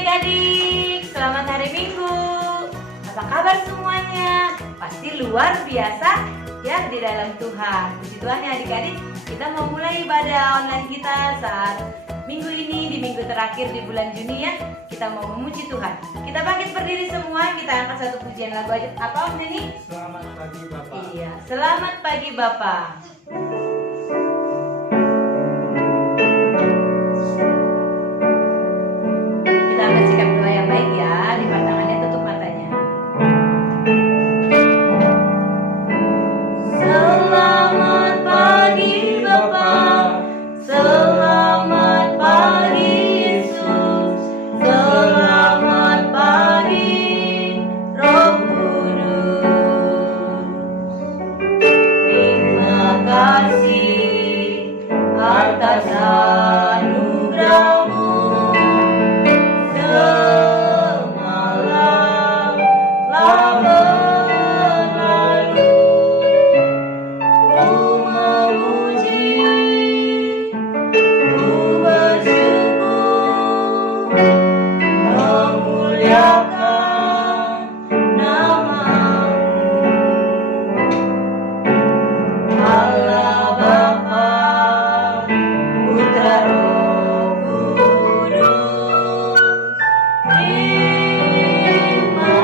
adik-adik, selamat hari Minggu. Apa kabar semuanya? Pasti luar biasa ya di dalam Tuhan. Puji Tuhan ya adik-adik, kita mau mulai ibadah online kita saat minggu ini, di minggu terakhir di bulan Juni ya. Kita mau memuji Tuhan. Kita bangkit berdiri semua, kita angkat satu pujian lagu aja. Apa Om Neni? Selamat pagi Bapak. Iya, selamat pagi Bapak. Kita ambil sikap doa yang baik ya, lipat tangannya, tutup matanya. Selamat pagi Bapak, selamat pagi Yesus, selamat pagi Roh Kudus. Terima kasih atas anugerah-Mu. Semalam telah berlalu, ku memuji, ku bersyukur, memuliakan nama-Mu. Allah Bapa, Putra Roh Kudus, terima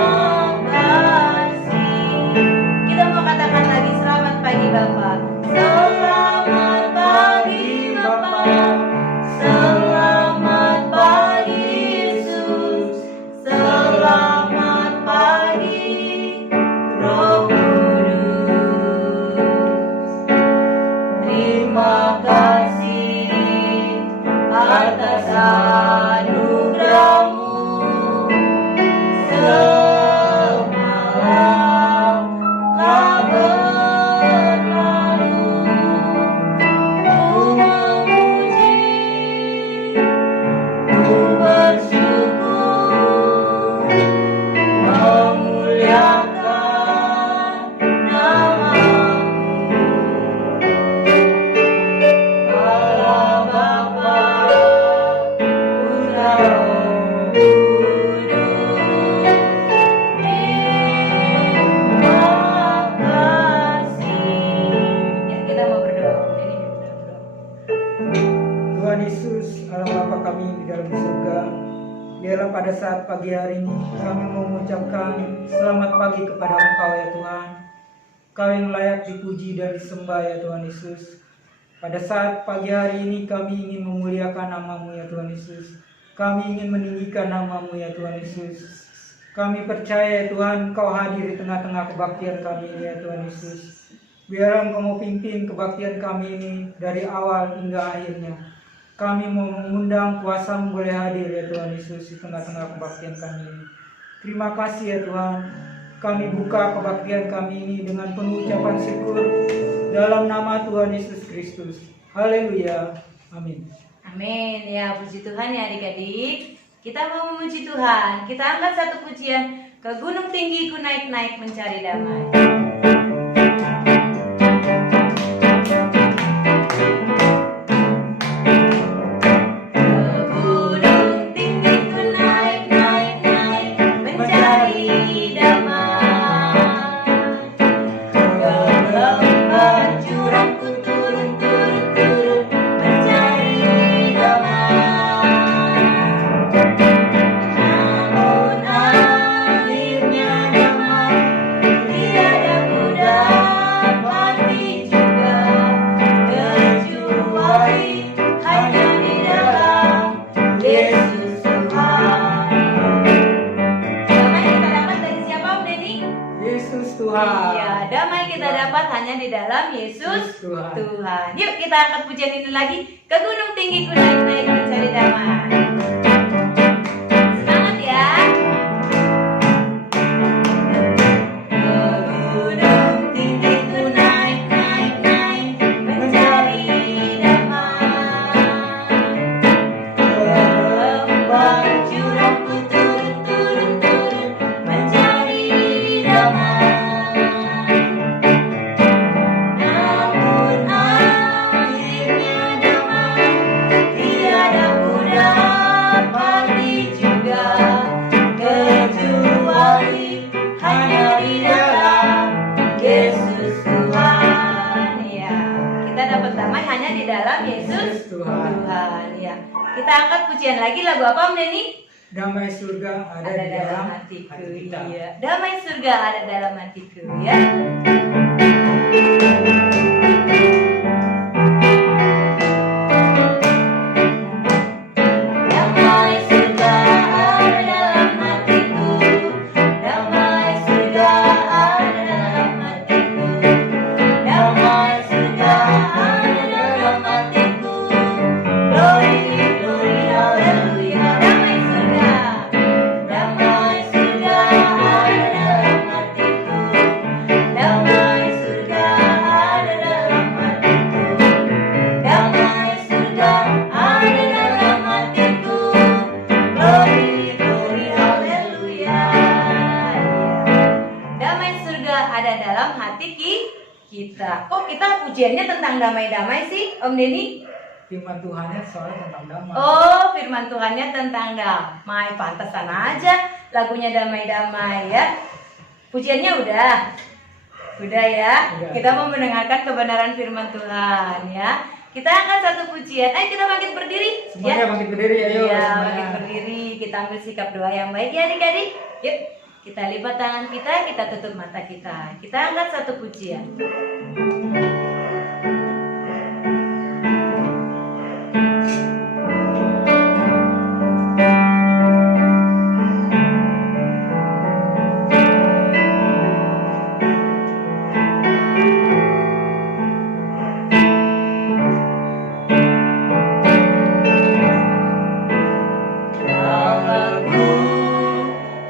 kasih. Kita mau katakan lagi, selamat pagi Bapak. Selamat pagi Bapak, selamat pagi Yesus, selamat pagi Roh Kudus. Terima kasih atas anugerah-Mu. Semalam telah berlalu, ku memuji, ku bersyukur, memuliakan nama-Mu. Allah Bapa, Putra Roh Kudus, terima kasih. Ya, kita mau berdoa. Ini berdoa. Tuhan Yesus, Allah Bapa kami di dalam surga, biarlah pada saat pagi hari ini kami mau mengucapkan selamat pagi kepada Engkau ya Tuhan. Kau yang layak dipuji dan disembah ya Tuhan Yesus. Pada saat pagi hari ini kami ingin memuliakan nama-Mu ya Tuhan Yesus. Kami ingin meninggikan nama-Mu ya Tuhan Yesus. Kami percaya ya Tuhan, Kau hadir di tengah-tengah kebaktian kami ini ya Tuhan Yesus. Biarlah Engkau mau pimpin kebaktian kami ini dari awal hingga akhirnya. Kami mau mengundang kuasa-Mu boleh hadir ya Tuhan Yesus di tengah-tengah kebaktian kami ini. Terima kasih ya Tuhan. Kami buka kebaktian kami ini dengan penuh ucapan syukur dalam nama Tuhan Yesus Kristus. Haleluya. Amin. Amin. Ya, puji Tuhan ya adik-adik. Kita mau memuji Tuhan. Kita angkat satu pujian, ke gunung tinggi ku naik-naik mencari damai. Gunung tinggi ku naik-naik mencari damai. Ke lembah jurang ku turun mencari damai. Namun akhirnya damai tiada ku dapati juga, kecuali hanya di dalam Yesus Tuhan. Damai kita dapat dari siapa Om Denny? Yesus Tuhan. Iya, damai kita dapat hanya di dalam Yesus Tuhan. Tuhan. Yuk kita angkat pujian ini lagi, ke gunung tinggi ku naik-naik mencari damai. Semangat ya. Ke gunung tinggi ku naik-naik mencari damai. Ke lembah jurang ku turun mencari damai. Namun akhirnya damai tiada ku Kita angkat pujian lagi, lagu apa Om Denny? Damai surga ada di dalam hati kita. Iya. Damai surga ada dalam hatiku ya. Damai surga ada dalam hatiku. Damai surga ada dalam hatiku. Damai surga ada dalam hatiku. Glory, glory, haleluya. Damai surga. Damai surga ada dalam hatiku. Damai surga ada dalam hatiku. Damai surga ada dalam hatiku. Glory, glory, haleluya. Damai surga ada dalam hati kita. Kok kita pujiannya tentang damai-damai sih, Om Denny? Firman Tuhannya soalnya tentang damai. Oh, firman Tuhannya tentang damai. Pantesan aja lagunya damai-damai ya. Pujiannya udah ya. Udah. Kita mau mendengarkan kebenaran firman Tuhan ya. Kita angkat satu pujian. Ayo kita bangkit berdiri. Semuanya bangkit berdiri, ayo. Iya, semuanya. bangkit berdiri. Kita ambil sikap doa yang baik ya adik-adik. Yuk, kita lipat tangan kita tutup mata kita. Kita angkat satu pujian. Aku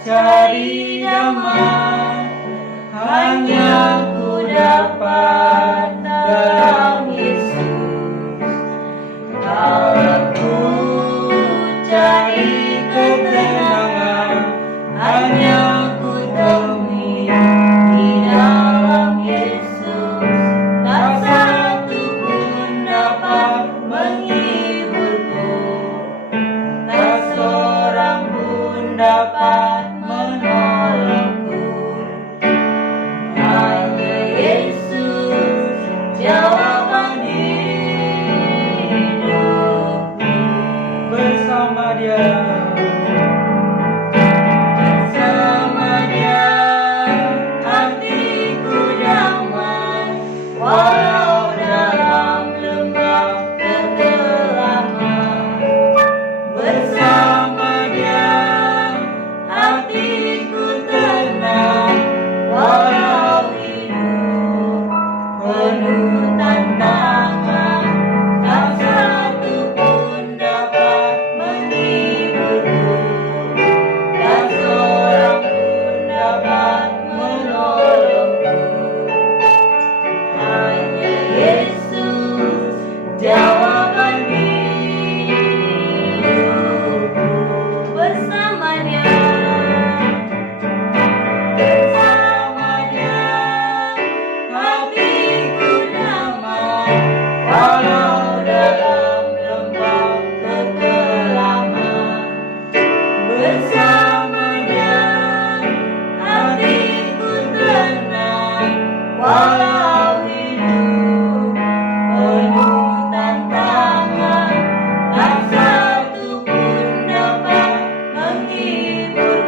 cari damai, hanya ku dapat dalam Yesus. Aku cari ketenangan, hanya ku temui di dalam Yesus. Tak satu pun dapat menghiburku, tak seorang pun dapat menolongku. Hanya Yesus jawaban hidupku. Bersama Dia, hatiku damai, walau dalam lembah kegelapan. Bersama Dia, hatiku tenang, walau hidup penuh tantangan. Tak satu pun dapat menghiburku, tak seorang pun dapat menolongku. Hanya Yesus jawaban hidupku. Bersamanya, hatiku damai, walau dalam lembah kegelapan. Bersamanya, hatiku tenang, walau hidup penuh tantangan. Tak satu pun dapat menghibur.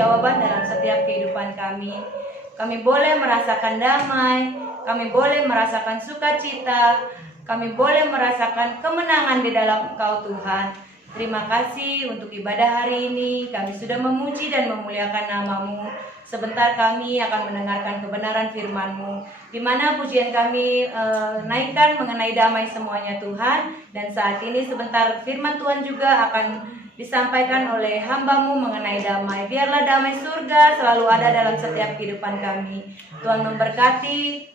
jawaban dalam setiap kehidupan kami. Kami boleh merasakan damai, kami boleh merasakan sukacita, kami boleh merasakan kemenangan di dalam Engkau Tuhan. Terima kasih untuk ibadah hari ini. Kami sudah memuji dan memuliakan nama-Mu. Sebentar kami akan mendengarkan kebenaran firman-Mu, di mana pujian kami naikkan mengenai damai semuanya Tuhan. Dan saat ini sebentar firman Tuhan juga akan disampaikan oleh hamba-Mu mengenai damai. Biarlah damai surga selalu ada dalam setiap kehidupan kami. Tuhan memberkati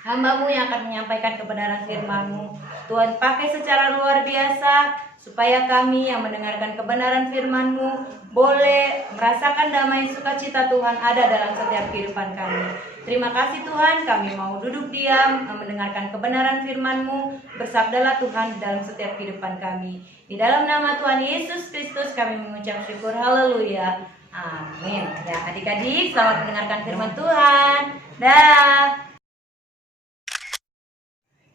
hamba-Mu yang akan menyampaikan kebenaran firman-Mu. Tuhan pakai secara luar biasa supaya kami yang mendengarkan kebenaran firman-Mu boleh merasakan damai sukacita Tuhan ada dalam setiap kehidupan kami. Terima kasih Tuhan, kami mau duduk diam mendengarkan kebenaran firman-Mu. Bersabdalah Tuhan dalam setiap kehidupan kami. Di dalam nama Tuhan Yesus Kristus kami mengucap syukur, haleluya, amin. Ya adik-adik, selamat mendengarkan firman Tuhan. Dah.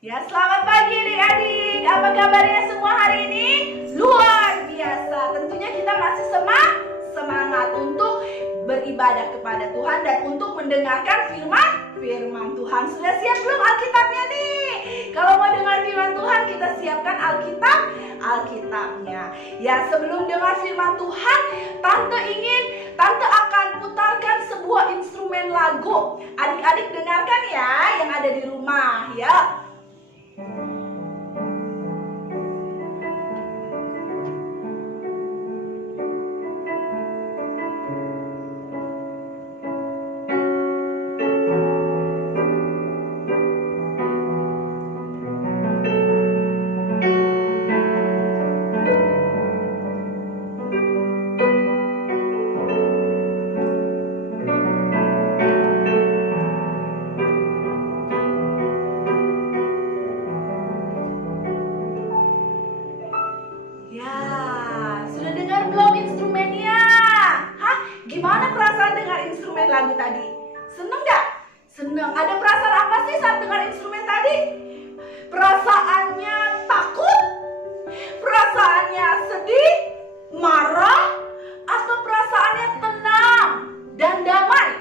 Ya, selamat pagi adik-adik. Apa kabarnya semua hari ini? Luar biasa. Tentunya kita masih semangat untuk beribadah kepada Tuhan dan untuk mendengarkan firman Tuhan. Sudah siap belum Alkitabnya nih? Kalau mau dengar firman Tuhan, kita siapkan Alkitabnya. Ya, sebelum dengar firman Tuhan, Tante akan putarkan sebuah instrumen lagu. Adik-adik dengarkan ya yang ada di rumah ya. Lagu tadi seneng gak? Seneng. Ada perasaan apa sih saat dengar instrumen tadi? Perasaannya takut? Perasaannya sedih? Marah? Atau perasaannya tenang dan damai?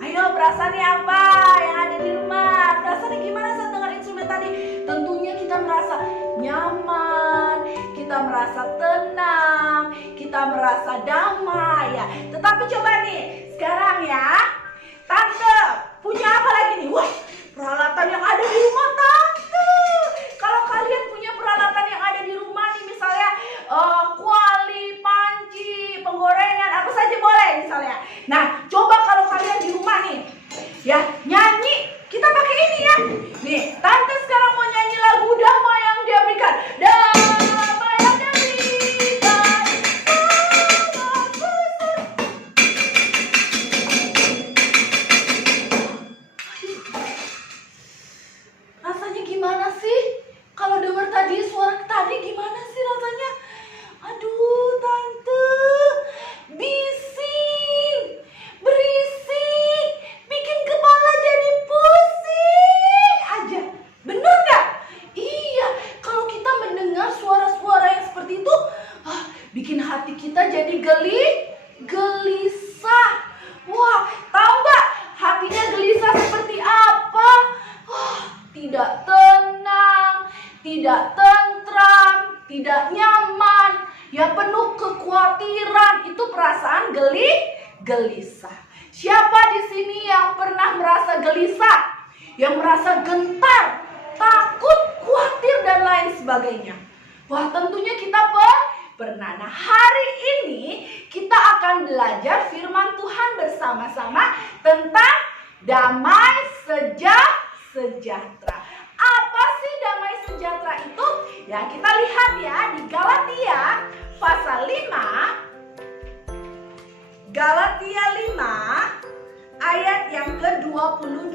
Ayo, perasaannya apa yang ada di rumah? Perasaannya gimana saat dengar instrumen tadi? Tentunya kita merasa nyaman, kita merasa tenang, kita merasa damai ya. Tetapi coba nih, sekarang ya, Tante punya apa lagi nih? Wah, peralatan yang ada di rumah Tante. Kalau kalian punya peralatan yang ada di rumah nih, misalnya kuali, panci, penggorengan, apa saja boleh misalnya. Nah, coba kalau kalian di rumah nih, ya nyanyi, kita pakai ini ya. Nih, Tante sekarang mau nyanyi lagu damai yang dia berikan. Damai yang dia berikan. Rasanya gimana sih? Kalau dengar tadi suara tadi gimana sih rasanya? Aduh, Tante, bising, berisik, bikin kepala jadi pusing aja. Bener gak? Iya, kalau kita mendengar suara-suara yang seperti itu, bikin hati kita jadi gelisah. Wah, tahu gak hatinya gelisah seperti apa? Tidak tenang, tidak tentram, tidak nyaman, ya penuh kekhawatiran. Itu perasaan gelisah. Siapa di sini yang pernah merasa gelisah? Yang merasa gentar, takut, khawatir dan lain sebagainya? Wah, tentunya kita pernah. Nah, hari ini kita akan belajar firman Tuhan bersama-sama tentang damai sejahtera. Apa sih damai sejahtera itu? Ya, kita lihat ya di Galatia pasal 5. Galatia 5 ayat yang ke-22.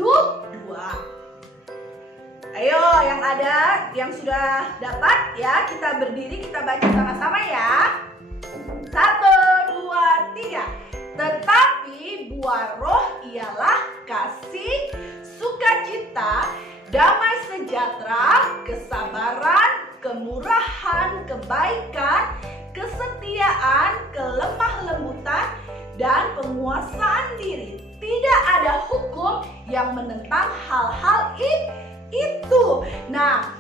Ayo, yang ada, yang sudah dapat ya, kita berdiri, kita baca sama-sama ya. 1, 2, 3. Tetapi buah roh ialah kasih, sukacita, damai sejahtera, kesabaran, kemurahan, kebaikan, kesetiaan, kelemah lembutan, dan penguasaan diri. Tidak ada hukum yang menentang hal-hal itu. Nah,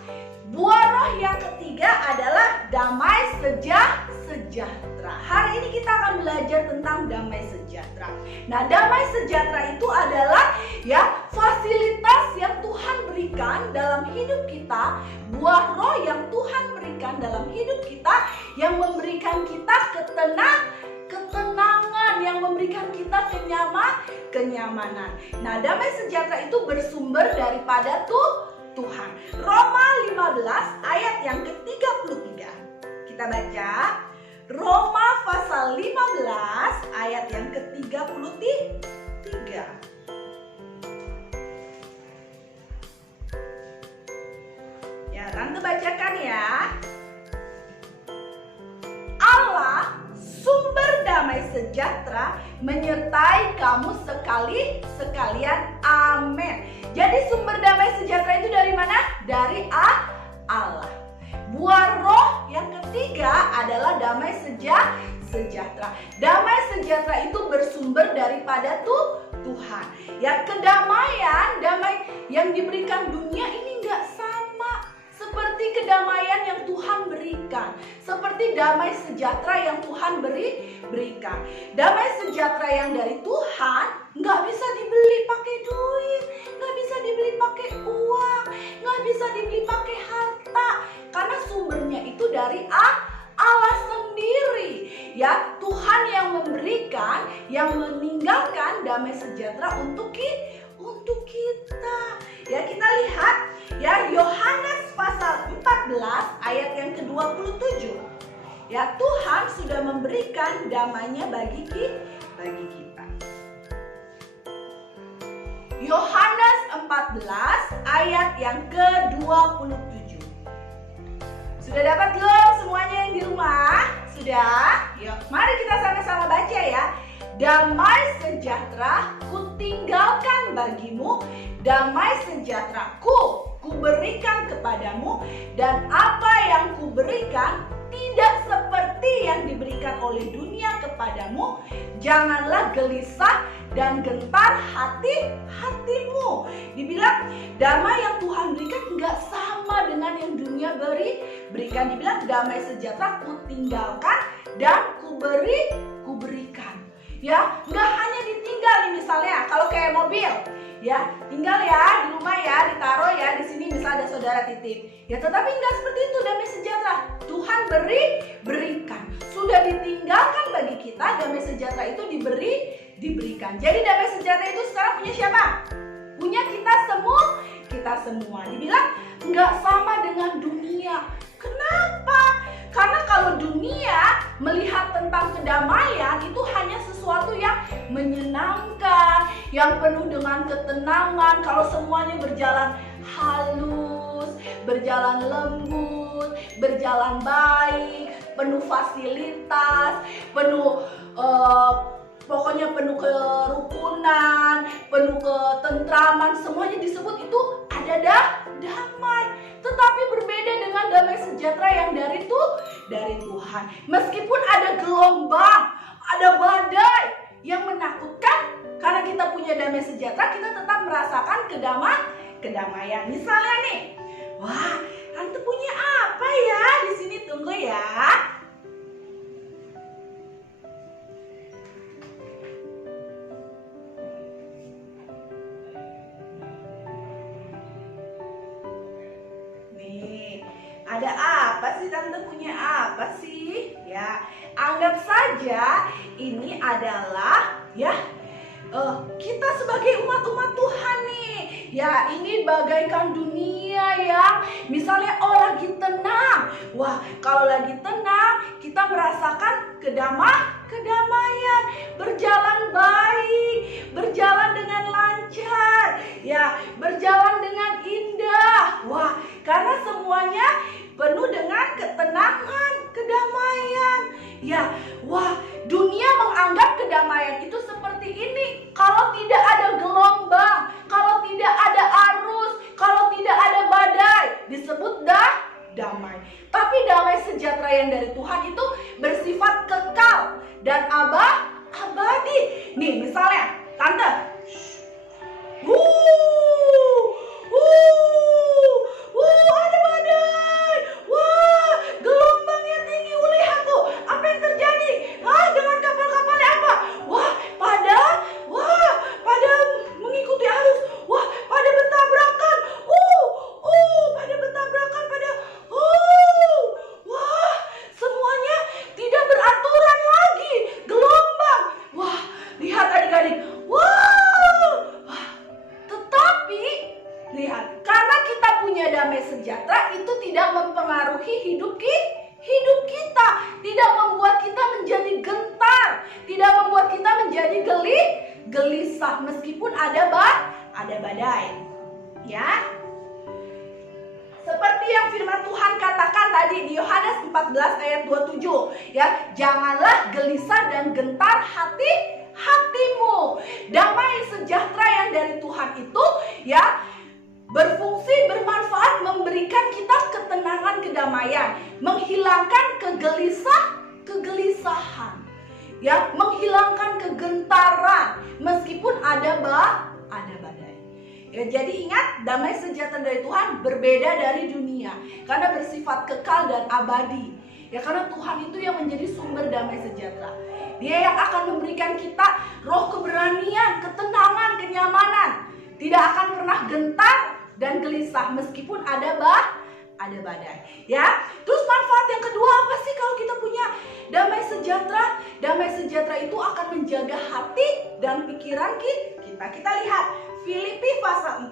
buah roh yang ketiga adalah damai sejahtera. Hari ini kita akan belajar tentang damai sejahtera. Nah, damai sejahtera itu adalah ya fasilitas yang Tuhan berikan dalam hidup kita, buah roh yang Tuhan berikan dalam hidup kita, yang memberikan kita ketenangan, yang memberikan kita kenyamanan. Nah, damai sejahtera itu bersumber daripada Tuhan. Roma 15 ayat yang ke-33. Kita baca Roma pasal 15 ayat yang ke-33. Ya, Tante bacakan ya. Allah sumber damai sejahtera menyertai kamu sekalian. Amin. Jadi sumber damai sejahtera itu dari mana? Dari Allah. Buah roh yang ketiga adalah damai sejahtera. Damai sejahtera itu bersumber daripada Tuhan. Ya, kedamaian, damai yang diberikan dunia ini enggak sama seperti kedamaian yang Tuhan berikan, seperti damai sejahtera yang Tuhan berikan. Damai sejahtera yang dari Tuhan nggak bisa dibeli pakai duit, nggak bisa dibeli pakai uang, nggak bisa dibeli pakai harta, karena sumbernya itu dari Allah sendiri. Ya, Tuhan yang memberikan, yang meninggalkan damai sejahtera untuk kita. Ya, kita lihat ya Yohanes pasal 14 ayat yang ke-27. Ya, Tuhan sudah memberikan damai-Nya bagi kita. Yohanes 14 ayat yang ke-27. Sudah dapat belum semuanya yang di rumah? Sudah? Yuk, mari kita sama-sama baca ya. Damai sejahtera kutinggalkan bagimu, damai sejahteraku kuberikan kepadamu, dan apa yang kuberikan tidak seperti yang diberikan oleh dunia kepadamu. Janganlah gelisah dan gentar hatimu. Dibilang damai yang Tuhan berikan enggak sama dengan yang dunia berikan. Dibilang damai sejahtera kutinggalkan dan kuberikan. Ya, nggak hanya ditinggal nih, misalnya kalau kayak mobil, ya tinggal ya di rumah ya, ditaruh ya di sini, misal ada saudara titip. Ya, tetapi nggak seperti itu damai sejahtera. Tuhan berikan, sudah ditinggalkan bagi kita, damai sejahtera itu diberikan. Jadi damai sejahtera itu sekarang punya siapa? Punya kita semua. Dibilang nggak sama dengan dunia. Kenapa? Karena kalau dunia melihat tentang kedamaian itu hanya sesuatu yang menyenangkan, yang penuh dengan ketenangan. Kalau semuanya berjalan halus, berjalan lembut, berjalan baik, penuh fasilitas, pokoknya penuh kerukunan, penuh ketentraman, semuanya disebut itu ada damai. Tetapi berbeda dengan damai sejahtera yang dari Tuhan. Meskipun ada gelombang, ada badai yang menakutkan, karena kita punya damai sejahtera, kita tetap merasakan kedamaian. Misalnya nih, wah, Tante punya apa ya di sini? Tunggu ya. Ada apa sih Tante, punya apa sih? Ya, anggap saja ini adalah ya kita sebagai umat-umat Tuhan nih. Ya, ini bagaikan dunia yang misalnya lagi tenang. Wah, kalau lagi tenang kita merasakan kedamaian, berjalan baik, berjalan dengan lancar, ya, berjalan dengan indah. Wah, karena semuanya penuh dengan ketenangan, kedamaian. Ya, wah, dunia menganggap kedamaian itu seperti ini. Kalau tidak ada gelombang, kalau tidak ada arus, kalau tidak ada badai, disebut damai. Tapi damai sejahtera yang dari Tuhan itu bersifat kekal dan abadi. Nih, misalnya, Tante, ada badai. Wah, gelombangnya tinggi. Lihat tuh, apa yang terjadi? Dengan kapal-kapalnya apa? Pada mengikuti arus. Pada bertabrakan. Semuanya tidak beraturan lagi. Gelombang. hidup kita, tidak membuat kita menjadi gentar, tidak membuat kita menjadi gelisah meskipun ada badai. Ya. Seperti yang firman Tuhan katakan tadi di Yohanes 14 ayat 27, ya, janganlah gelisah dan gentar hatimu. Damai sejahtera yang dari Tuhan itu, ya, berfungsi, bermanfaat, memberikan kita ketenangan, kedamaian, menghilangkan kegelisahan, ya, menghilangkan kegentaran meskipun ada badai. Ya, jadi ingat, damai sejahtera dari Tuhan berbeda dari dunia karena bersifat kekal dan abadi. Ya, karena Tuhan itu yang menjadi sumber damai sejahtera. Dia yang akan memberikan kita roh keberanian, ketenangan, kenyamanan. Tidak akan pernah gentar dan gelisah meskipun ada badai. Ya, terus manfaat yang kedua apa sih kalau kita punya damai sejahtera? Damai sejahtera itu akan menjaga hati dan pikiran kita. Kita lihat Filipi pasal 4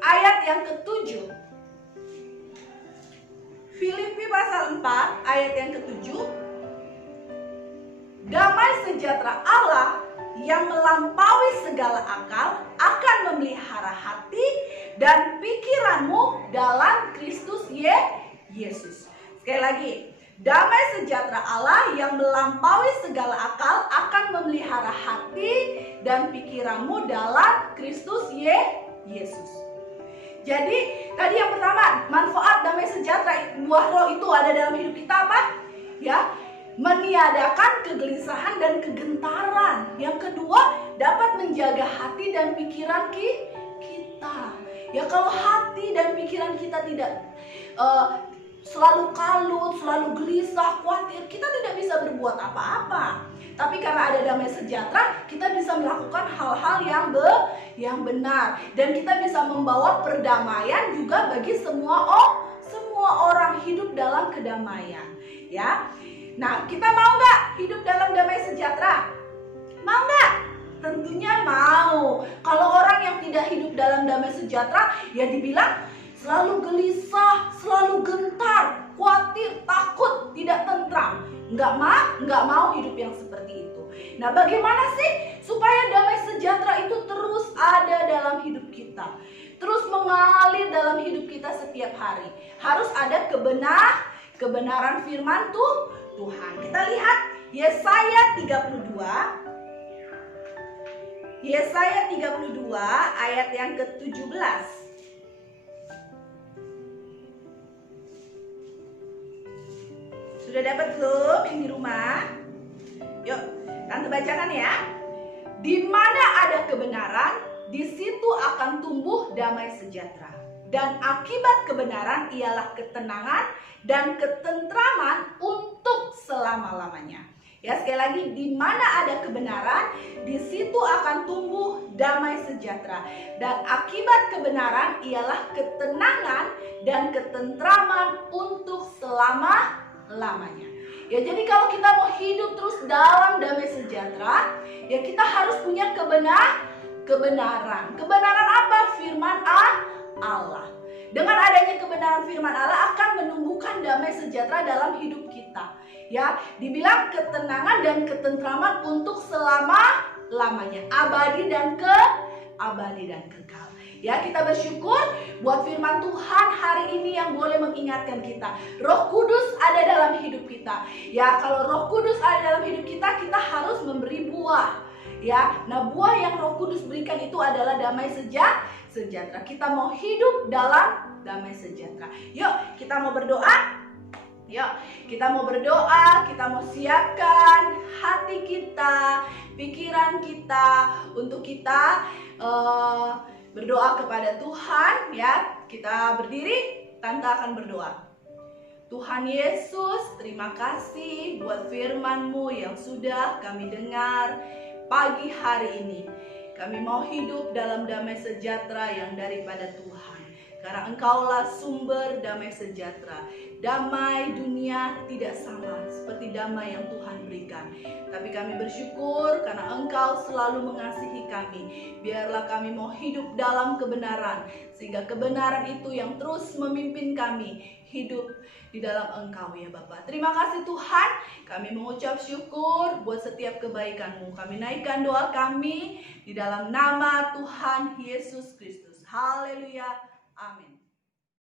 ayat yang ke-7. Filipi pasal 4 ayat yang ke-7. Damai sejahtera Allah yang melampaui segala akal akan memelihara hati dan pikiranmu dalam Kristus Yesus. Sekali lagi, damai sejahtera Allah yang melampaui segala akal akan memelihara hati dan pikiranmu dalam Kristus Yesus. Jadi, tadi yang pertama, manfaat damai sejahtera, buah roh itu ada dalam hidup kita apa? Ya, meniadakan kegelisahan dan kegentaran. Yang kedua, dapat menjaga hati dan pikiran kita. Ya, kalau hati dan pikiran kita tidak selalu kalut, selalu gelisah, khawatir, kita tidak bisa berbuat apa-apa. Tapi karena ada damai sejahtera, kita bisa melakukan hal-hal yang benar, dan kita bisa membawa perdamaian juga bagi semua orang hidup dalam kedamaian. Ya, nah, kita mau nggak hidup dalam damai sejahtera? Mau nggak? Tentunya mau. Kalau orang yang tidak hidup dalam damai sejahtera, ya dibilang selalu gelisah, selalu gentar, khawatir, takut, tidak tentram. Nggak mau hidup yang seperti itu. Nah, bagaimana sih supaya damai sejahtera itu terus ada dalam hidup kita, terus mengalir dalam hidup kita setiap hari? Harus ada kebenaran firman Tuhan. Kita lihat Yesaya 32. Yesaya 32 ayat yang ke-17. Sudah dapat belum yang di rumah? Yuk, Tante bacakan ya. Di mana ada kebenaran, di situ akan tumbuh damai sejahtera. Dan akibat kebenaran ialah ketenangan dan ketentraman untuk selama-lamanya. Ya, sekali lagi, di mana ada kebenaran, di situ akan tumbuh damai sejahtera. Dan akibat kebenaran ialah ketenangan dan ketentraman untuk selama-lamanya. Ya, jadi kalau kita mau hidup terus dalam damai sejahtera, ya kita harus punya kebenaran. Kebenaran apa? Firman Allah. Dengan adanya kebenaran firman Allah akan menumbuhkan damai sejahtera dalam hidup kita. Ya, dibilang ketenangan dan ketentraman untuk selama-lamanya, abadi dan kekal. Ya, kita bersyukur buat firman Tuhan hari ini yang boleh mengingatkan kita. Roh Kudus ada dalam hidup kita. Ya, kalau Roh Kudus ada dalam hidup kita, kita harus memberi buah. Ya, nah buah yang Roh Kudus berikan itu adalah damai sejahtera. Kita mau hidup dalam damai sejahtera. Yuk, kita mau berdoa. Yuk, kita mau berdoa, kita mau siapkan hati kita, pikiran kita untuk kita berdoa kepada Tuhan. Ya, kita berdiri, Tante akan berdoa. Tuhan Yesus, terima kasih buat firman-Mu yang sudah kami dengar pagi hari ini. Kami mau hidup dalam damai sejahtera yang daripada Tuhan. Karena Engkaulah sumber damai sejahtera. Damai dunia tidak sama seperti damai yang Tuhan berikan. Tapi kami bersyukur karena Engkau selalu mengasihi kami. Biarlah kami mau hidup dalam kebenaran, sehingga kebenaran itu yang terus memimpin kami hidup di dalam Engkau ya Bapa. Terima kasih Tuhan, kami mengucap syukur buat setiap kebaikan-Mu. Kami naikkan doa kami di dalam nama Tuhan Yesus Kristus. Haleluya.